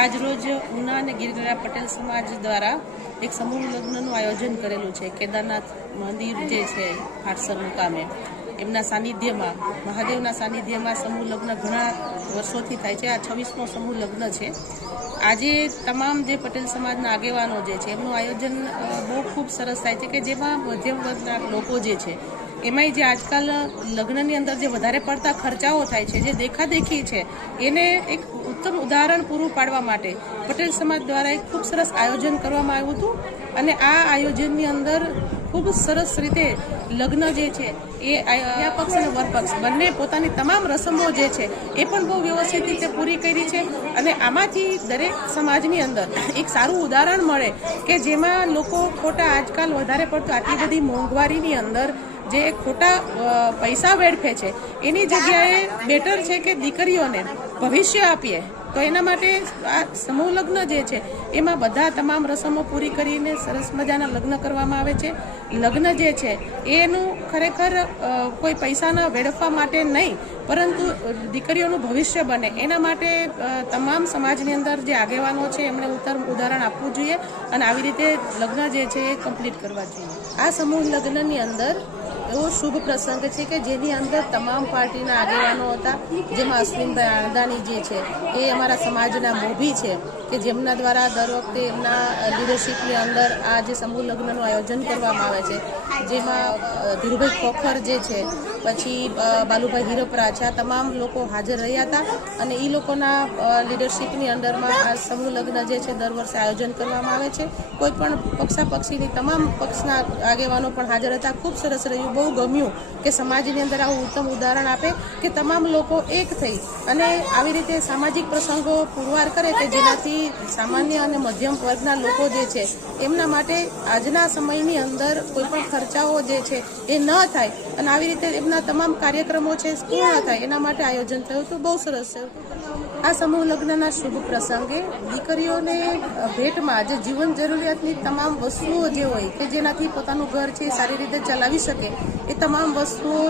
આજ રોજ ઉના અને ગિરગરા પટેલ સમાજ દ્વારા એક સમૂહ લગ્નનું આયોજન કરેલું છે. કેદારનાથ મંદિર જે છે હાટસર મુકામે, એમના સાનિધ્યમાં, મહાદેવના સાનિધ્યમાં સમૂહ લગ્ન ઘણા વર્ષોથી થાય છે. આ 26મો સમૂહ લગ્ન છે. આજે તમામ જે પટેલ સમાજના આગેવાનો જે છે એમનું આયોજન બહુ ખૂબ સરસ થાય છે, કે જેમાં મધ્યમ વર્ગના લોકો જે છે એમાંય જે આજકાલ લગ્નની અંદર જે વધારે પડતા ખર્ચાઓ થાય છે, જે દેખાદેખી છે, એને એક ઉત્તમ ઉદાહરણ પૂરું પાડવા માટે પટેલ સમાજ દ્વારા એક ખૂબ સરસ આયોજન કરવામાં આવ્યું હતું. અને આ આયોજનની અંદર ખૂબ સરસ રીતે લગ્ન જે છે એ આયા પક્ષ અને વરપક્ષ બંને પોતાની તમામ રસમો જે છે એ પણ બહુ વ્યવસ્થિત રીતે પૂરી કરી છે. અને આમાંથી દરેક સમાજની અંદર એક સારું ઉદાહરણ મળે, કે જેમાં લોકો ખોટા આજકાલ વધારે પડતું આટલી બધી મોંઘવારીની અંદર જે ખોટા પૈસા વેડફે છે, એની જગ્યાએ બેટર છે કે દીકરીઓને ભવિષ્ય આપીએ. તો એના માટે આ સમૂહ લગ્ન જે છે એમાં બધા તમામ રસમો પૂરી કરીને સરસ મજાના લગ્ન કરવામાં આવે છે. લગ્ન જે છે એનું ખરેખર કોઈ પૈસાના વેડફવા માટે નહીં, પરંતુ દીકરીઓનું ભવિષ્ય બને એના માટે તમામ સમાજની અંદર જે આગેવાનો છે એમણે ઉદાહરણ આપવું જોઈએ અને આવી રીતે લગ્ન જે છે એ કમ્પ્લીટ કરવા જોઈએ. આ સમૂહ લગ્નની અંદર એવો શુભ પ્રસંગ છે કે જેની અંદર તમામ પાર્ટીના આગેવાનો હતા, જેમાં અશ્વિનભાઈ આણદાણી જે છે એ અમારા સમાજના મોભી છે, કે જેમના દ્વારા દર વખતે એમના લીડરશીપની અંદર આ જે સમૂહ લગ્નનું આયોજન કરવામાં આવે છે, જેમાં ધીરુભાઈ ખોખર જે છે, પછી બાલુભાઈ હિરપરા છે, આ તમામ લોકો હાજર રહ્યા હતા. અને એ લોકોના લીડરશીપની અંદરમાં આ સમૂહ લગ્ન જે છે દર વર્ષે આયોજન કરવામાં આવે છે. કોઈ પણ પક્ષાપક્ષીની તમામ પક્ષના આગેવાનો પણ હાજર હતા. ખૂબ સરસ રહ્યું, બહુ ગમ્યું કે સમાજની અંદર આવું ઉત્તમ ઉદાહરણ આપે કે તમામ લોકો એક થઈ અને આવી રીતે સામાજિક પ્રસંગો પુરવાર કરે, કે જેનાથી સામાન્ય અને મધ્યમ વર્ગના લોકો જે છે એમના માટે આજના સમયની અંદર કોઈ પણ ખર્ચાઓ જે છે એ ન થાય અને આવી રીતે એમના તમામ કાર્યક્રમો છે પૂર્ણ થાય, એના માટે આયોજન થયું હતું. બહુ સરસ છે. આ સમૂહ લગ્નના શુભ પ્રસંગે દીકરીઓને ભેટમાં જે જીવન જરૂરિયાતની તમામ વસ્તુઓ જે હોય, કે જેનાથી પોતાનું ઘર છે સારી રીતે ચલાવી શકે, એ તમામ વસ્તુઓ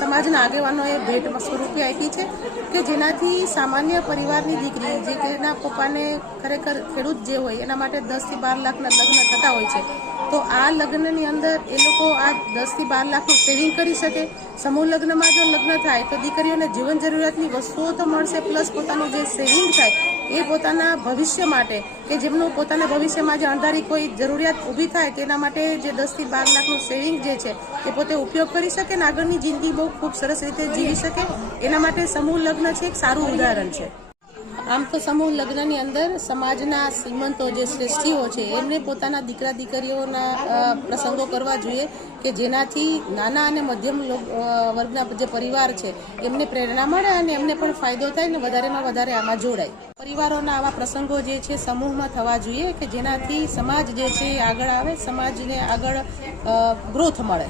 સમાજના આગેવાનોએ ભેટમાં સ્વરૂપે આપી છે, કે જેનાથી સામાન્ય પરિવારની દીકરી જે કે એના પપ્પાને ખરેખર ખેડૂત જે હોય એના માટે 10 થી 12 લાખના લગ્ન થતા હોય છે, તો આ લગ્નની અંદર એ લોકો આ 10 થી 12 લાખનું સેવિંગ કરી શકે. સમૂહ લગ્નમાં જો લગ્ન થાય તો દીકરીઓને જીવન જરૂરિયાતની વસ્તુઓ તો મળશે, પ્લસ પોતાનું જે સેવિંગ થાય એ પોતાના ભવિષ્ય માટે, કે જેમનું પોતાના ભવિષ્યમાં જે અણધારી કોઈ જરૂરિયાત ઊભી થાય તેના માટે જે 10 થી 12 લાખનું સેવિંગ જે છે એ પોતે ઉપયોગ કરી શકે અને આગળની જિંદગી બહુ ખૂબ સરસ રીતે જીવી શકે. એના માટે સમૂહ લગ્ન છે એક સારું ઉદાહરણ છે. આમ તો સમૂહ લગ્નની અંદર સમાજના શ્રીમંતો જે શ્રેષ્ઠીઓ છે એમને પોતાના દીકરા દીકરીઓના પ્રસંગો કરવા જોઈએ, કે જેનાથી નાના અને મધ્યમ વર્ગના જે પરિવાર છે એમને પ્રેરણા મળે અને એમને પણ ફાયદો થાય ને વધારેમાં વધારે આમાં જોડાય. પરિવારોના આવા પ્રસંગો જે છે સમૂહમાં થવા જોઈએ, કે જેનાથી સમાજ જે છે એ આગળ આવે, સમાજને આગળ ગ્રોથ મળે.